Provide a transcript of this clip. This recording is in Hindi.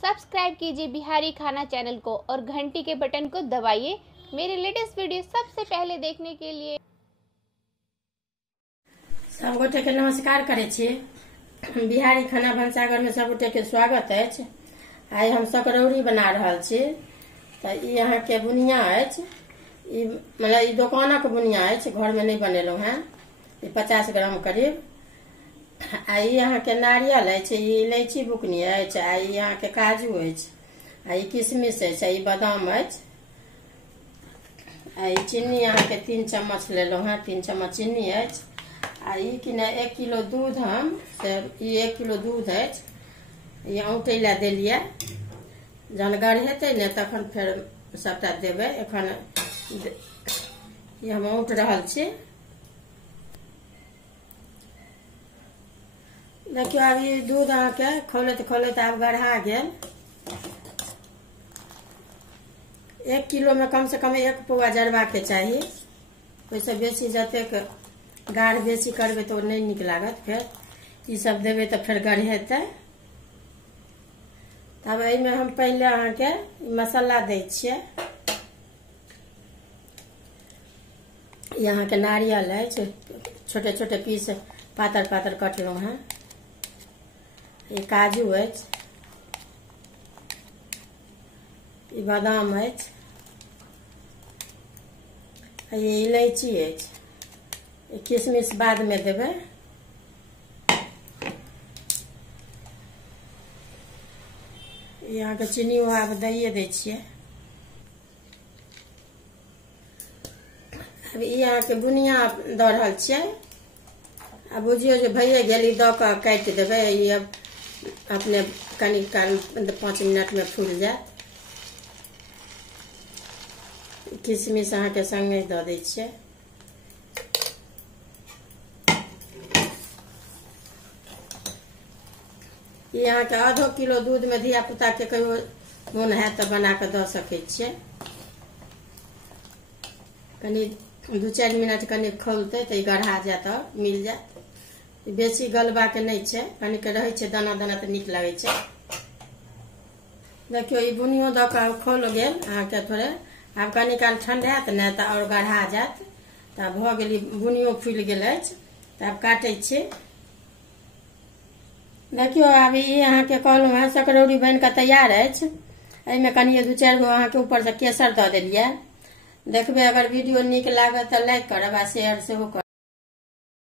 सब्सक्राइब कीजिए बिहारी खाना चैनल को और घंटी के बटन को दबाइए मेरे लेटेस्ट वीडियो सबसे पहले देखने के लिए। सब गोटे के नमस्कार करे छी। बिहारी खाना भंसाघर में सब गोटे के स्वागत है। आज हम सकरौरी बना रहल छी। तो यहाँ के बुनिया है, मतलब दुकान के बुनिया है, घर में नहीं बनेलो है। 50 ग्राम करीब। यहाँ के नारियल है, इलायची बुकनी है, यहाँ के काजू है, किशमिश है, बादाम है, चीनी यहाँ के 3 चम्मच ले लो है, 3 चम्मच चीनी है। कि 1 किलो दूध हम से 1 किलो दूध है, ये औटे ला दिलिए। जहन गढ़ेते ने तखन फिर सबटा देवे। एखन ये हम औट रहल छी। देखियो अब ये दूध के खौलत खौलत अब गढ़ा गेल। 1 किलो में कम से कम 1 पौआ जरबा के चाहिए। वैसे बेसी जतेक गाढ़ बेसी करबे तो नहीं निक लागत। फिर ये सब देवे तो फिर गढ़ेते। तब में हम पहले अहाँ के मसाला दे छिए। यहाँ के नारियल है, छोटे छोटे पीस पातर पातर कटलो है। ये काजू है, ये बादाम है, ये इलायची है, ये किशमिश बाद में देवे। यहाँ के चीनी वहाँ दैए दे छिए। अब यहाँ के बुनिया द रहल छिए। अब बुझियो जो भैया गेली द के काट देवे। ये अब अपने कनी काल 5 मिनट में फूल जाए। किशमिश अहाँ के संगे द दै छिए। यहाँ के आधो किलो दूध में धिया पुता के कहियो मोन है तो बना के द सके छिए। कनी 2-4 मिनट कनी खौलते तो गढ़ा जात और मिल जात। बेसी गलबा के नहीं छे, कनी के रहे छे दाना दाना तो निक लगे छे। देखियो ये बुनियो द के खोल गेल अहाँ के थोड़े। अब कनी काल ठंडात ने तो और गढ़ा जात। तब भ गेली बुनियो फूल गेल अछि। तब काटे छी। देखियो अब ये अहाँ के कहलू है सकरौरी बन के तैयार अछि। एमे कनी 2-4 गो अहाँ के ऊपर से केसर द देलिए। देखबे अगर वीडियो निक लागत तो लाइक करब आ शेयर सेहो करब।